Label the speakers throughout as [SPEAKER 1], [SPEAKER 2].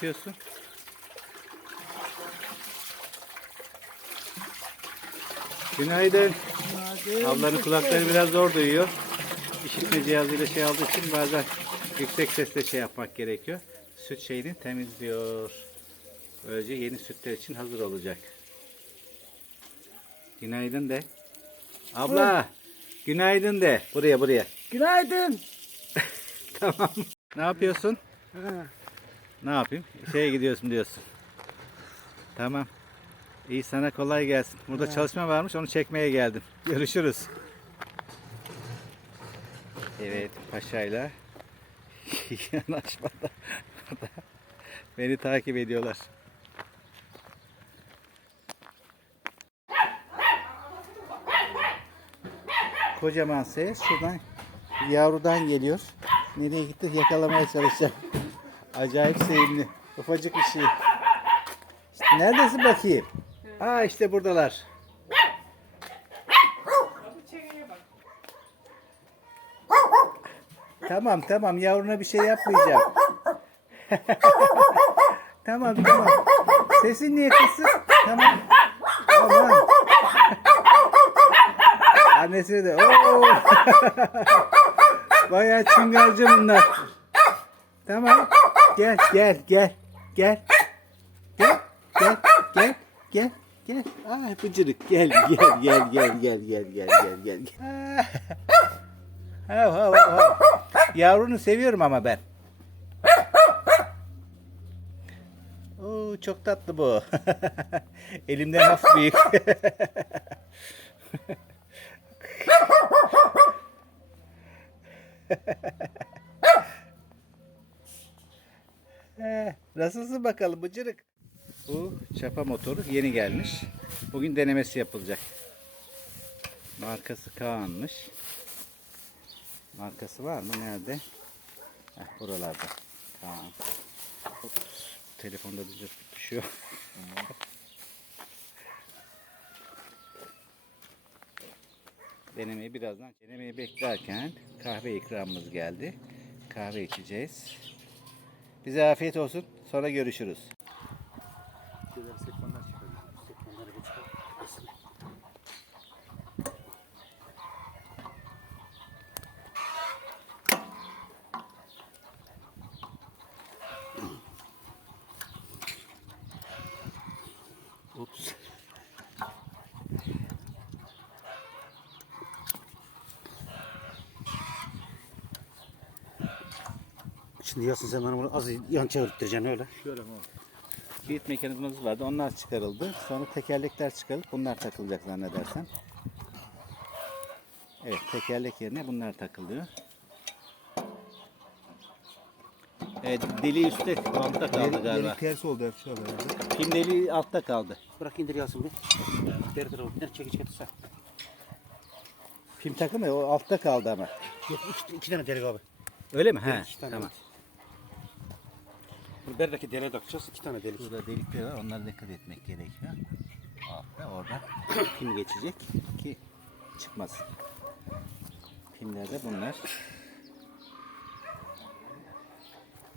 [SPEAKER 1] Günaydın yapıyorsun? Günaydın. Ablanın kulakları biraz zor duyuyor. İşitme cihazıyla şey aldığı için bazen yüksek sesle şey yapmak gerekiyor. Süt şeyini temizliyor. Böylece yeni sütler için hazır olacak. Günaydın de. Abla. Günaydın de. Buraya buraya.
[SPEAKER 2] Günaydın.
[SPEAKER 1] Tamam. Ne yapıyorsun?
[SPEAKER 2] Ha,
[SPEAKER 1] Ne yapayım? Şeye gidiyorsun diyorsun. Tamam. İyi sana kolay gelsin. Burada çalışma varmış onu çekmeye geldim. Görüşürüz. Evet paşayla yanaşmada beni takip ediyorlar. Kocaman ses şuradan yavrudan geliyor. Nereye gitti yakalamaya çalışacağım. Acayip sevimli. Ufacık bir şey. İşte neredesin bakayım? Aa işte buradalar. Tamam tamam yavruna bir şey yapmayacağım. tamam tamam. Sesin niye kısık? Tamam. Tamam. Annesi de. Oo. Bayağı çıngarcı bunlar. Tamam. Gel gel gel. Gel. Gel gel gel gel gel. Ay bıcırık gel gel gel gel gel gel gel gel gel. Hav, hav, hav. Yavrunu seviyorum ama ben. Oo, çok tatlı bu. Elimden hafif büyük. Eh, Nasılsın bakalım bıcırık? Bu çapa motoru yeni gelmiş. Bugün denemesi yapılacak. Markası Kaan'mış. Markası var mı? Nerede? Heh, buralarda. Kaan. Ops, telefonda düz düşüyor. Denemeyi birazdan denemeyi beklerken kahve ikramımız geldi. Kahve içeceğiz. Bize afiyet olsun. Sonra görüşürüz.
[SPEAKER 3] Yasin sen bana bunu az yan çevirttireceksin öyle.
[SPEAKER 1] Şöyle mi Kilit mekanizması vardı. Onlar çıkarıldı. Sonra tekerlekler çıkarılıp bunlar takılacak zannedersem. Evet tekerlek yerine bunlar takılıyor. Evet deliği üstte altta kaldı galiba.
[SPEAKER 2] ters oldu hep şöyle.
[SPEAKER 1] Pin deliği altta kaldı.
[SPEAKER 3] Bırak indir Yasin bir. Diğer tarafa bir çekiç getirsen.
[SPEAKER 1] Pin takımı o altta kaldı ama.
[SPEAKER 3] Yok iki, iki tane delik abi.
[SPEAKER 1] Öyle mi? He.
[SPEAKER 3] iki tane
[SPEAKER 1] Tamam.
[SPEAKER 3] Bunu berdeki deliğe takacağız iki tane delik.
[SPEAKER 1] Burada delikler var. Onlara dikkat etmek gerekiyor. Altta orada pin geçecek ki çıkmasın. Pinler de bunlar.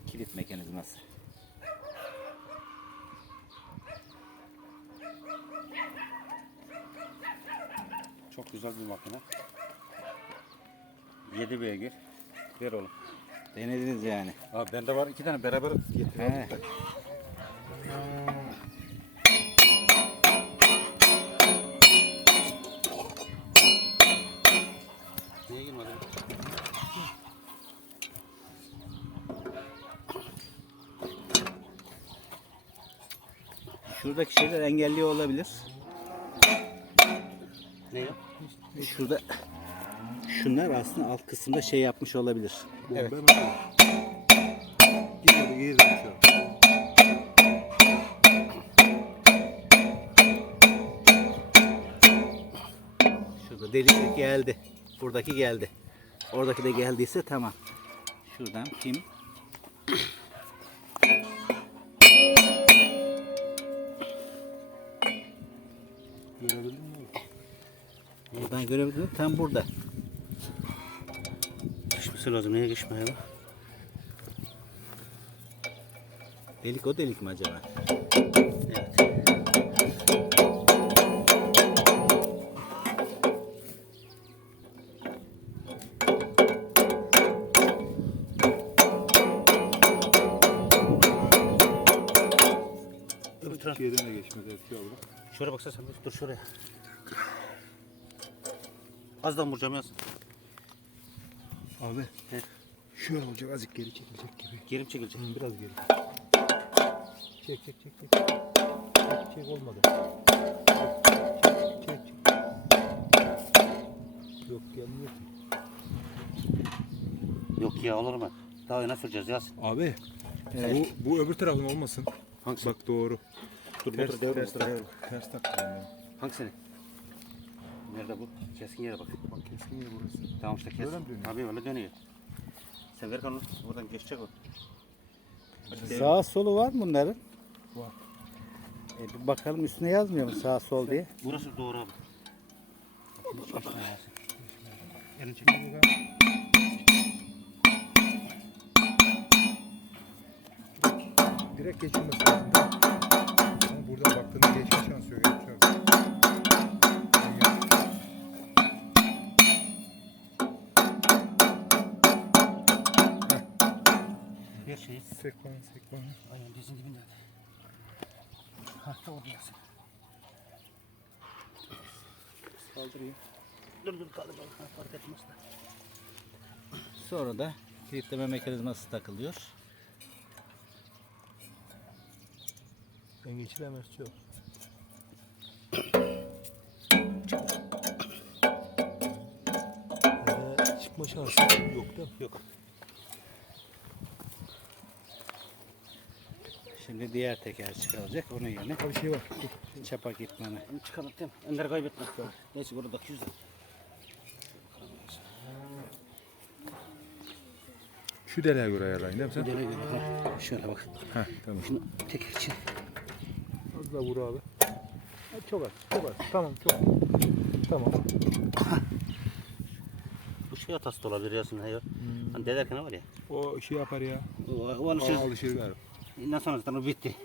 [SPEAKER 1] Kilit mekanizması.
[SPEAKER 3] Çok güzel bir makine. 7 beygir. Ver oğlum.
[SPEAKER 1] Denediniz yani.
[SPEAKER 3] Abi bende var iki tane beraber getir.
[SPEAKER 1] He.
[SPEAKER 3] Niye girmedi?
[SPEAKER 1] Şuradaki şeyler engelliyor olabilir.
[SPEAKER 3] Ne ya?
[SPEAKER 1] Şurada şunlar aslında alt kısımda şey yapmış olabilir.
[SPEAKER 3] Evet.
[SPEAKER 2] Şu an.
[SPEAKER 1] Şurada deliklik geldi. Buradaki geldi. Oradaki de geldiyse tamam. Şuradan pim.
[SPEAKER 2] Görebildin mi?
[SPEAKER 1] Buradan görebildin mi? Tam burada.
[SPEAKER 3] Geçmesi lazım. Niye geçmiyor ya?
[SPEAKER 1] Delik o delik mi acaba?
[SPEAKER 3] Evet. Öbür taraf.
[SPEAKER 2] Geçmedi.
[SPEAKER 3] Şöyle baksana sen. Dur şuraya. Az daha vuracağım yaz.
[SPEAKER 2] Abi.
[SPEAKER 3] He.
[SPEAKER 2] Şöyle olacak azıcık geri çekilecek gibi.
[SPEAKER 3] Gerim çekilecek.
[SPEAKER 2] Hı, biraz geri. Çek çek çek çek. Çek çek olmadı. Çek çek çek. Yok gelmiyor.
[SPEAKER 3] Yok ya olur mu? Daha öne süreceğiz yaz.
[SPEAKER 2] Abi. Bu, bu öbür tarafın olmasın.
[SPEAKER 3] Hangisi?
[SPEAKER 2] Bak doğru.
[SPEAKER 3] Dur
[SPEAKER 2] Ters,
[SPEAKER 3] motor devre
[SPEAKER 2] ters,
[SPEAKER 3] motor devre.
[SPEAKER 2] ters, ters taktım ya.
[SPEAKER 3] Hangisini? Nerede bu? Keskin yere bak.
[SPEAKER 2] Bak keskin yeri burası.
[SPEAKER 3] Tamam işte kes.
[SPEAKER 2] Öyle mi dönüyor?
[SPEAKER 3] Tabii öyle dönüyor. Sen ver kanunu. Buradan geçecek o.
[SPEAKER 1] Sağ solu var mı bunların?
[SPEAKER 2] Var.
[SPEAKER 1] E bir bakalım üstüne yazmıyor mu sağ sol diye?
[SPEAKER 3] Burası doğru abi. Elini çek.
[SPEAKER 2] Direkt geçilmesi lazım. Ama buradan baktığında geçme şansı yok. Ertuğ abi.
[SPEAKER 3] Bir şey.
[SPEAKER 2] Sek bana sek bana.
[SPEAKER 3] Ayağın dizin dibinde. Ha tamam yazsın.
[SPEAKER 2] Kaldırayım.
[SPEAKER 3] Dur dur kaldır Fark etmez de.
[SPEAKER 1] Sonra da kilitleme mekanizması takılıyor.
[SPEAKER 2] Ben geçiremez çok. Ee, çıkma şansı yok değil mi?
[SPEAKER 3] Yok.
[SPEAKER 1] Şimdi diğer teker çıkaracak onun yerine
[SPEAKER 2] bir şey var.
[SPEAKER 1] Çapa gitmeni.
[SPEAKER 3] Onu çıkardık değil mi? Ender kaybetme. Neyse burada bakıyoruz da.
[SPEAKER 2] Şu deliğe göre ayarlayın değil mi sen?
[SPEAKER 3] Dene göre. Ha, şöyle bak.
[SPEAKER 2] Heh tamam.
[SPEAKER 3] Şunu teker için.
[SPEAKER 2] Az daha vur abi. Ha, çok az, çok az. Tamam, çok. Tamam.
[SPEAKER 3] Bu şey hatası da olabilir. Ya. Hani delerken var ya.
[SPEAKER 2] O şey yapar ya.
[SPEAKER 3] O, o
[SPEAKER 2] O
[SPEAKER 3] alışır. Ondan sonra zaten o bitti.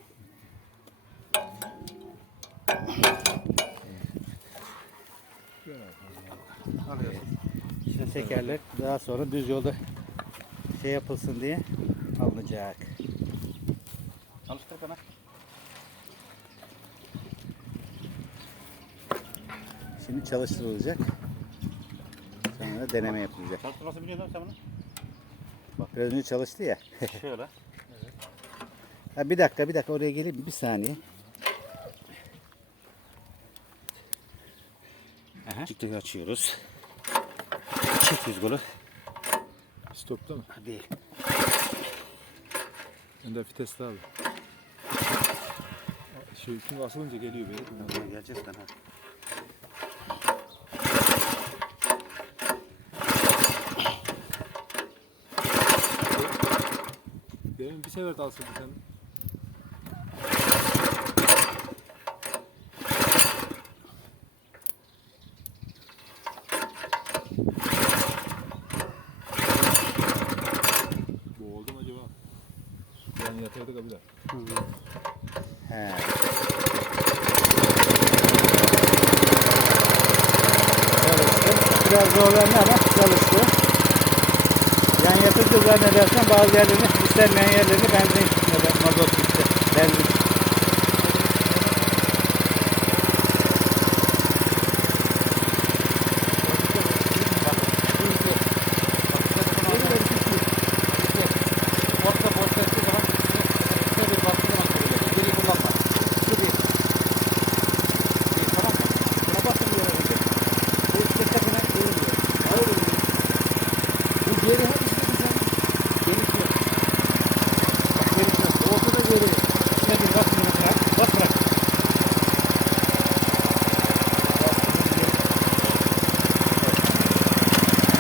[SPEAKER 1] Şimdi tekerlek daha sonra düz yolda şey yapılsın diye alınacak.
[SPEAKER 3] Çalıştır bana.
[SPEAKER 1] Şimdi çalıştırılacak. Sonra deneme yapılacak.
[SPEAKER 3] Çalıştırması biliyor musun sen bunu?
[SPEAKER 1] Bak biraz önce çalıştı ya.
[SPEAKER 3] Şöyle.
[SPEAKER 1] Ha, bir dakika bir dakika oraya geleyim bir saniye. Aha.
[SPEAKER 3] Çıktığı açıyoruz. Çekiyoruz golü.
[SPEAKER 2] Stopta mı?
[SPEAKER 3] Değil.
[SPEAKER 2] Önde vitesli abi. Şey, şimdi asılınca geliyor böyle.
[SPEAKER 3] Geleceğiz lan ha.
[SPEAKER 2] Demin bir sefer de asıldı sen. Bu oldu mu acaba? Yani.
[SPEAKER 1] He. Çalıştı. Biraz zorlandı ama çalıştı. Yan yatırdı zannedersem bazı yerlerini istenmeyen yerlerini benzin da mazot gitti. Benzin. Orta boş ettiği zaman şöyle bir baktığı zaman söylüyor. Geri kullanma. Şu bir. Bir, tamam mı? Buna basın bir yere önce. Bu işte takına görünmüyor. Hayır görünmüyor. Bu geri hep işte güzel. Gelişiyor. Bak gelişiyor. Ortada geri. İçine bir bas bunu bırak. Bas bırak.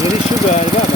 [SPEAKER 1] Geri şu galiba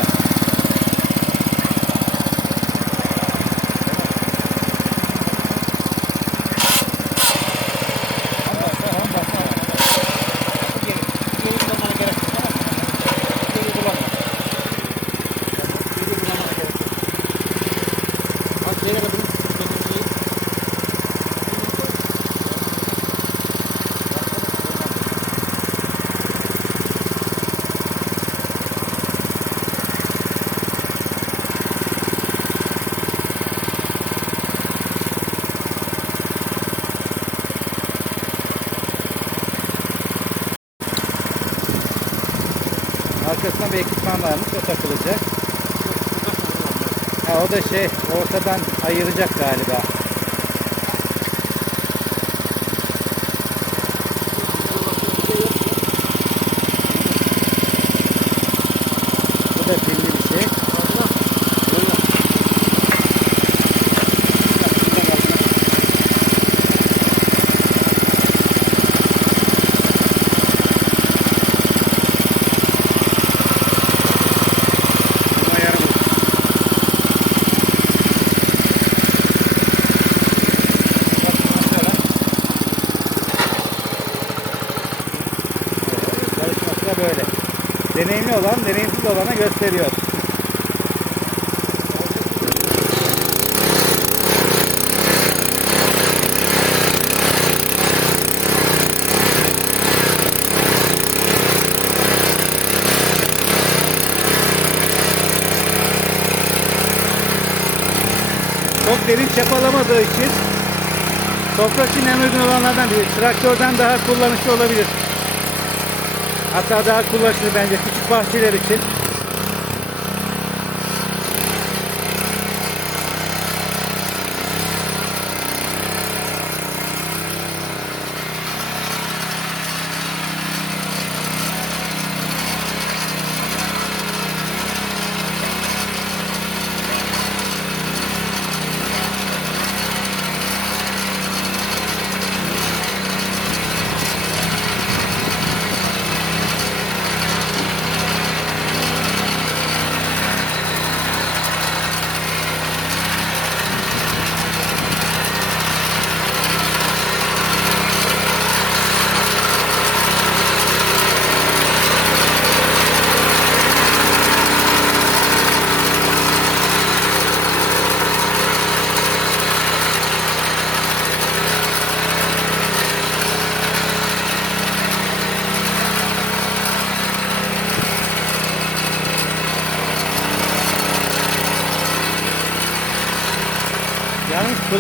[SPEAKER 1] O takılacak. Ha, o da şey ortadan ayıracak galiba. Bu da pilli bir şey.
[SPEAKER 3] Bunun ayarı bu.
[SPEAKER 1] Çalışması da böyle. Deneyimli olan deneyimsiz olana gösteriyor. Çok derin çapalamadığı için toprak için uygun olanlardan biri. Traktörden daha kullanışlı olabilir. Hatta daha kullanışlı bence küçük bahçeler için.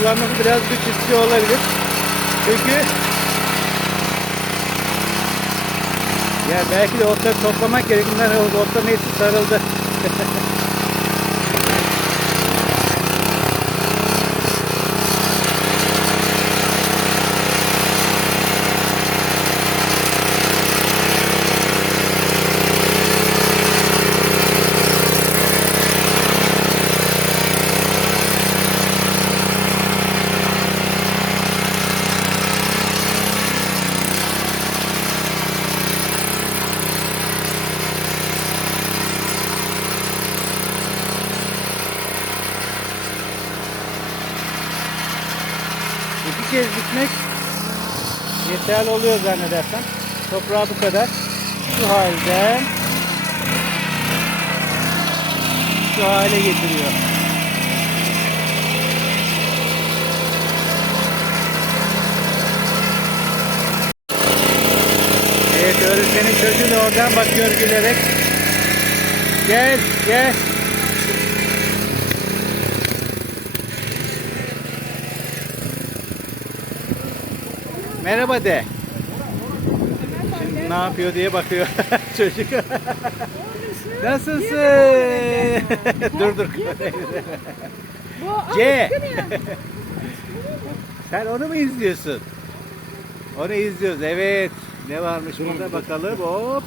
[SPEAKER 1] Kullanması biraz güç istiyor olabilir. Çünkü ya belki de otları toplamak gerek. Bunlar otların hepsi sarıldı. yeterli oluyor zannedersem. Toprağı bu kadar. Şu halden şu hale getiriyor. Evet öğretmenin çocuğu da oradan bakıyor gülerek. Gel gel. Merhaba de. Şimdi ne yapıyor diye bakıyor çocuk. Nasılsın? dur dur. C. Sen onu mu izliyorsun? Onu izliyoruz. Evet. Ne varmış burada bakalım. Hop.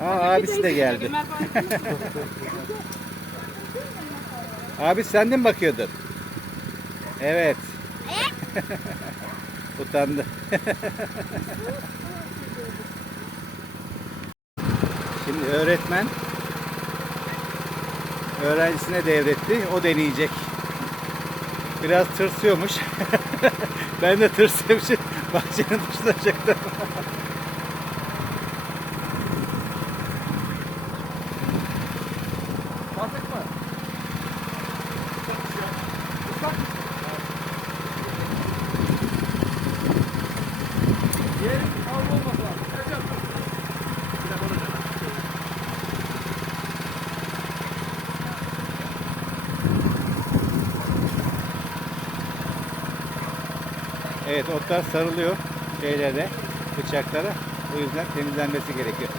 [SPEAKER 4] Bir
[SPEAKER 1] abisi de geldi. Abi sen de mi bakıyordun? Evet. Utandı. Şimdi öğretmen öğrencisine devretti. O deneyecek. Biraz tırsıyormuş. ben de tırsıyormuşum. Bahçenin dışına çıktım. Evet otlar sarılıyor şeylere, bıçaklara. O yüzden temizlenmesi gerekiyor.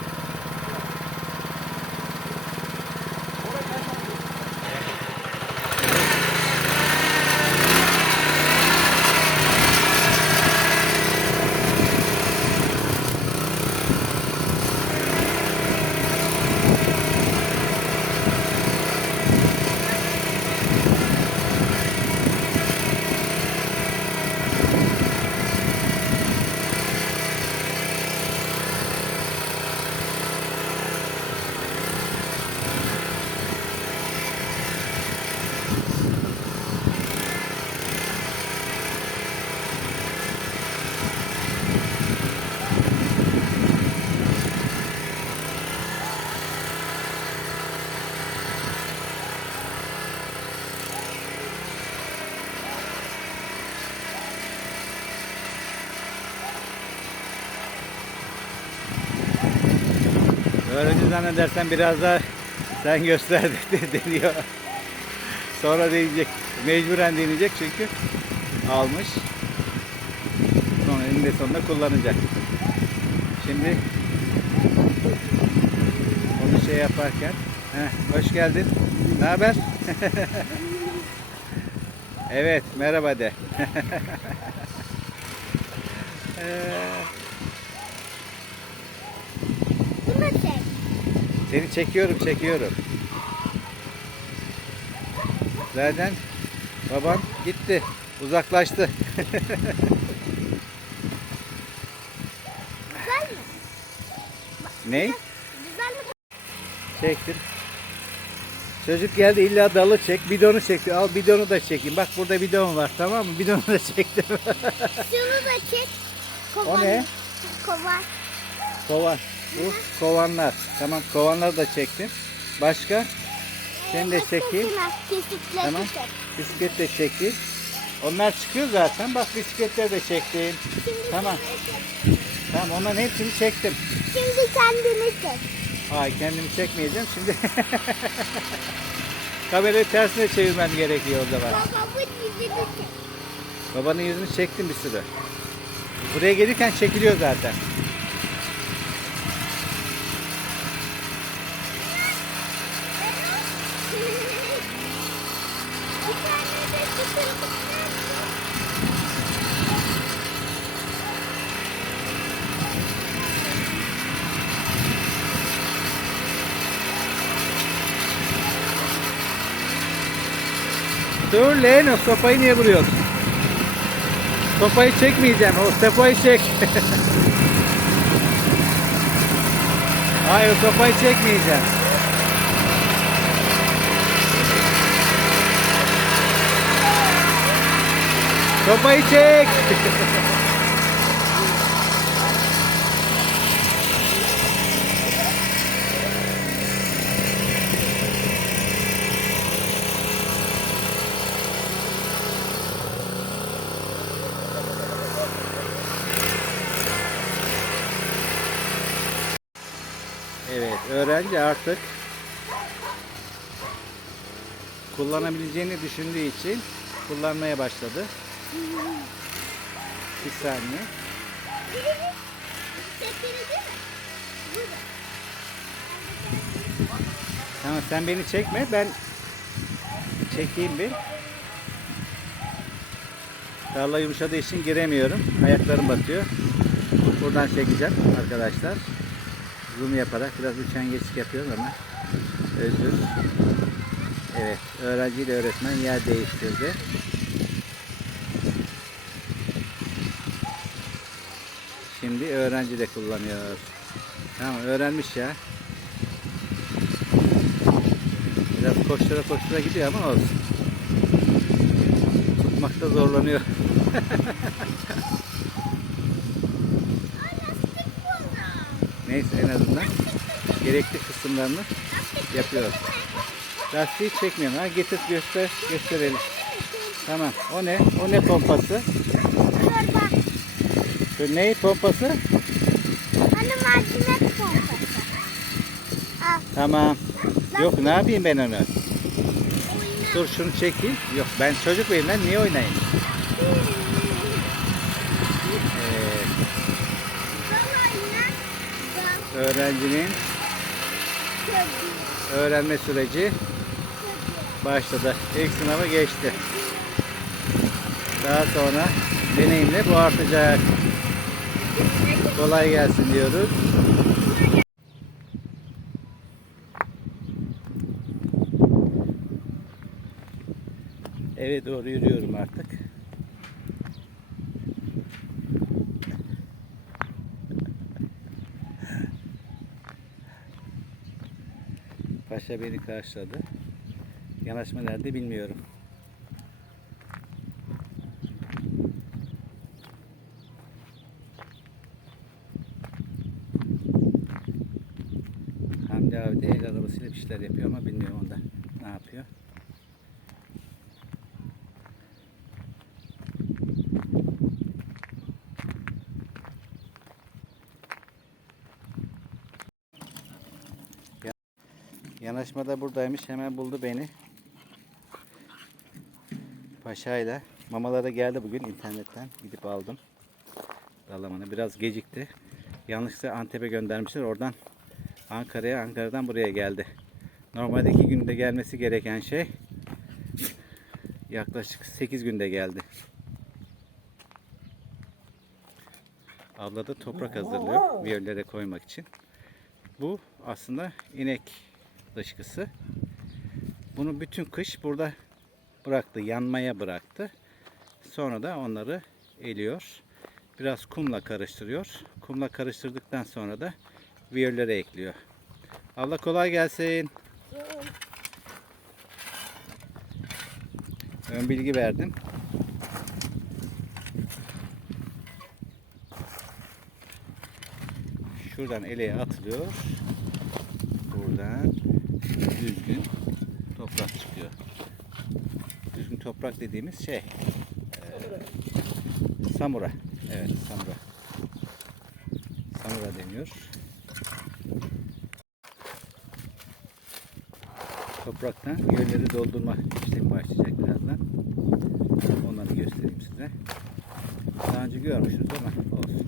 [SPEAKER 1] Öğrenci zannedersen biraz da sen göster de- deniyor. Sonra deneyecek. Mecburen deneyecek çünkü almış. Sonra eninde sonunda kullanacak. Şimdi onu şey yaparken Heh, hoş geldin. Ne haber? evet, merhaba de. Ee,
[SPEAKER 4] Bunu çek.
[SPEAKER 1] Seni çekiyorum, çekiyorum. Zaten baban gitti, uzaklaştı.
[SPEAKER 4] Güzel mi?
[SPEAKER 1] ne?
[SPEAKER 4] Güzel mi?
[SPEAKER 1] Çektim. Çocuk geldi illa dalı çek, bidonu çekti. Al bidonu da çekeyim. Bak burada bidon var tamam mı? Bidonu da çektim.
[SPEAKER 4] Şunu da çek.
[SPEAKER 1] o ne?
[SPEAKER 4] Kova.
[SPEAKER 1] Kovan. Bu kovanlar. Tamam kovanları da çektim. Başka? Seni de çekeyim. Tamam. Bisiklet de çekeyim. Onlar çıkıyor zaten. Bak bisikletleri de çektim.
[SPEAKER 4] Şimdi
[SPEAKER 1] Tamam.
[SPEAKER 4] çek.
[SPEAKER 1] Tamam onların hepsini çektim.
[SPEAKER 4] Şimdi kendini çek.
[SPEAKER 1] Ay kendimi çekmeyeceğim şimdi. Kamerayı tersine çevirmem gerekiyor o zaman.
[SPEAKER 4] Babamın yüzünü çek.
[SPEAKER 1] Babanın yüzünü çektim bir sürü. Buraya gelirken çekiliyor zaten. Dur lan o sopayı niye vuruyorsun? Sopayı çekmeyeceğim. O sopayı çek. Hayır o sopayı çekmeyeceğim. Sopayı çek. Öğrenci artık kullanabileceğini düşündüğü için kullanmaya başladı. Bir saniye. Tamam sen beni çekme ben çekeyim bir. Tarla yumuşadığı için giremiyorum. Ayaklarım batıyor. Buradan çekeceğim arkadaşlar. Zoom yaparak biraz üşengeçlik yapıyorum ama özür. Evet öğrenciyle öğretmen yer değiştirdi. Şimdi öğrenci de kullanıyor. Tamam öğrenmiş ya. Biraz koştura koştura gidiyor ama olsun. Tutmakta zorlanıyor. Neyse en azından gerekli kısımlarını yapıyoruz. Lastiği çekmiyorum. Ha getir göster gösterelim. Tamam. O ne? O ne pompası? Şu ne pompası?
[SPEAKER 4] Hani mercimek pompası. Al.
[SPEAKER 1] Tamam. Yok ne yapayım ben onu? Dur şunu çekeyim. Yok ben çocuk muyum lan niye oynayayım? Evet,
[SPEAKER 4] Baba oyna. Ben
[SPEAKER 1] öğrencinin öğrenme süreci başladı. İlk sınavı geçti. Daha sonra deneyimle bu artacak. Kolay gelsin diyoruz. Eve doğru yürüyorum artık. Paşa beni karşıladı. Yanaşma nerede bilmiyorum. Hamdi abi de el arabasıyla bir şeyler yapıyor ama bilmiyorum onda ne yapıyor. Yanaşmada buradaymış. Hemen buldu beni. Paşa'yla. Mamalara geldi bugün internetten. Gidip aldım. Dalamanı. Biraz gecikti. Yanlışlıkla Antep'e göndermişler. Oradan Ankara'ya, Ankara'dan buraya geldi. Normalde iki günde gelmesi gereken şey yaklaşık 8 günde geldi. Abla da toprak hazırlıyor viyolere koymak için. Bu aslında inek dışkısı. Bunu bütün kış burada bıraktı, yanmaya bıraktı. Sonra da onları eliyor. Biraz kumla karıştırıyor. Kumla karıştırdıktan sonra da viyollere ekliyor. Allah kolay gelsin. Ön bilgi verdim. Şuradan eleğe atılıyor. Düzgün toprak çıkıyor. Düzgün toprak dediğimiz şey eee, samura. Evet samura. Samura deniyor. Topraktan gölleri doldurma işlemi başlayacak birazdan. Onları göstereyim size. Daha önce görmüştünüz ama olsun.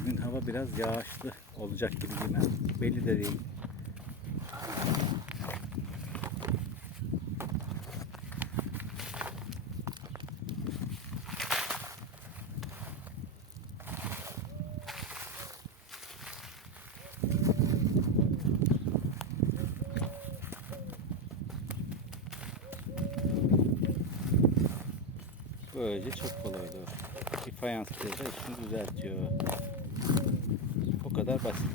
[SPEAKER 1] Bugün hava biraz yağışlı olacak gibi değil mi? Belli de değil. Böylece çok kolay oluyor. Bir fayans keza üstünü düzeltiyor. Kadar basit.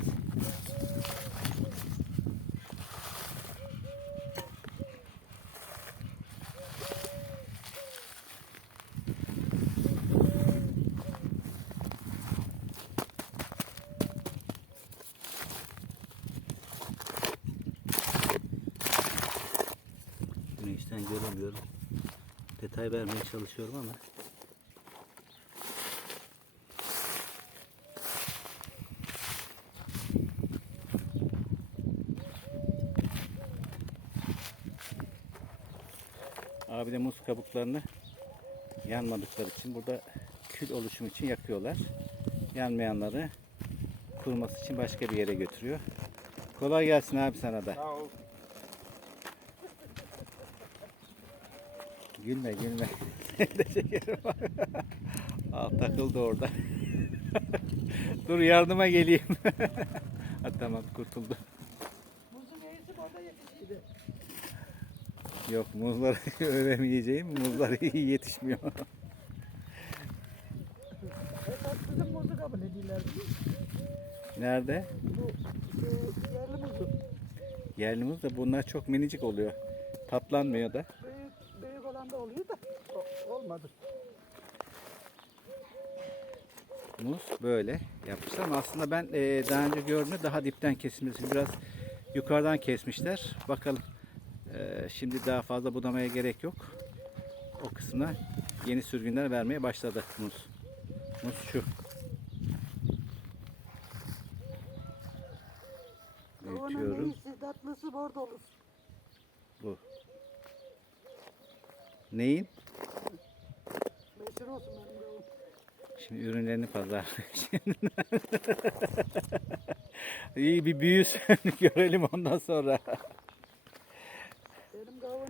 [SPEAKER 1] Güneşten göremiyorum. Detay vermeye çalışıyorum ama Abi de muz kabuklarını yanmadıkları için burada kül oluşumu için yakıyorlar. Yanmayanları kuruması için başka bir yere götürüyor. Kolay gelsin abi sana da. Gülme gülme. Seni de çekerim. Al takıldı orada. Dur yardıma geleyim. ha, tamam kurtuldu. Yok muzları övemeyeceğim. Muzlar iyi yetişmiyor.
[SPEAKER 2] Bizim muzu kabul ediyorlar.
[SPEAKER 1] Nerede?
[SPEAKER 2] Bu e, yerli muzu.
[SPEAKER 1] Yerli muz da bunlar çok minicik oluyor. Tatlanmıyor da.
[SPEAKER 2] Büyük, büyük olan da oluyor da o- olmadı.
[SPEAKER 1] Muz böyle yapmışlar ama aslında ben e, daha önce gördüğümde daha dipten kesilmesi biraz yukarıdan kesmişler. Bakalım şimdi daha fazla budamaya gerek yok. O kısmına yeni sürgünler vermeye başladı muz. Muz şu. Büyütüyorum.
[SPEAKER 2] tatlısı bordolus.
[SPEAKER 1] Bu. Neyin?
[SPEAKER 2] Meşhur olsun benim kavun.
[SPEAKER 1] Şimdi ürünlerini pazarlıyor. İyi bir büyüsün görelim ondan sonra.
[SPEAKER 2] Benim kavun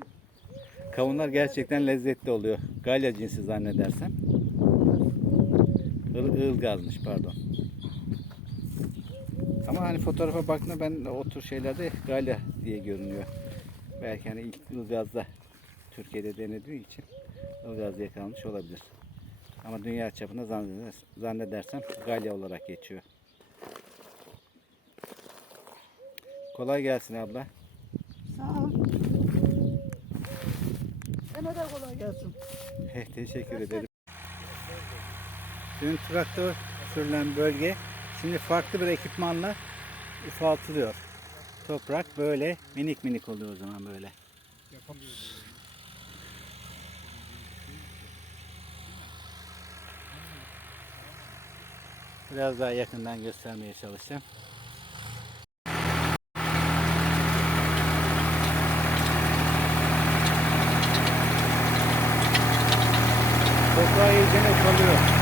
[SPEAKER 1] Kavunlar gerçekten lezzetli oluyor. Galya cinsi zannedersem. Il, ılgazmış pardon. Ama hani fotoğrafa baktığımda ben o tür şeylerde galya diye görünüyor. Belki hani ilk ılgazda Türkiye'de denediği için ılgaz diye kalmış olabilir. Ama dünya çapında zanneder, zannedersem galya olarak geçiyor. Kolay gelsin abla.
[SPEAKER 2] Sağ ol. Sana da kolay gelsin.
[SPEAKER 1] Teşekkür ederim. Dün traktör sürülen bölge şimdi farklı bir ekipmanla ufaltılıyor. Toprak böyle minik minik oluyor o zaman böyle. Biraz daha yakından göstermeye çalışacağım. 이제는정 도.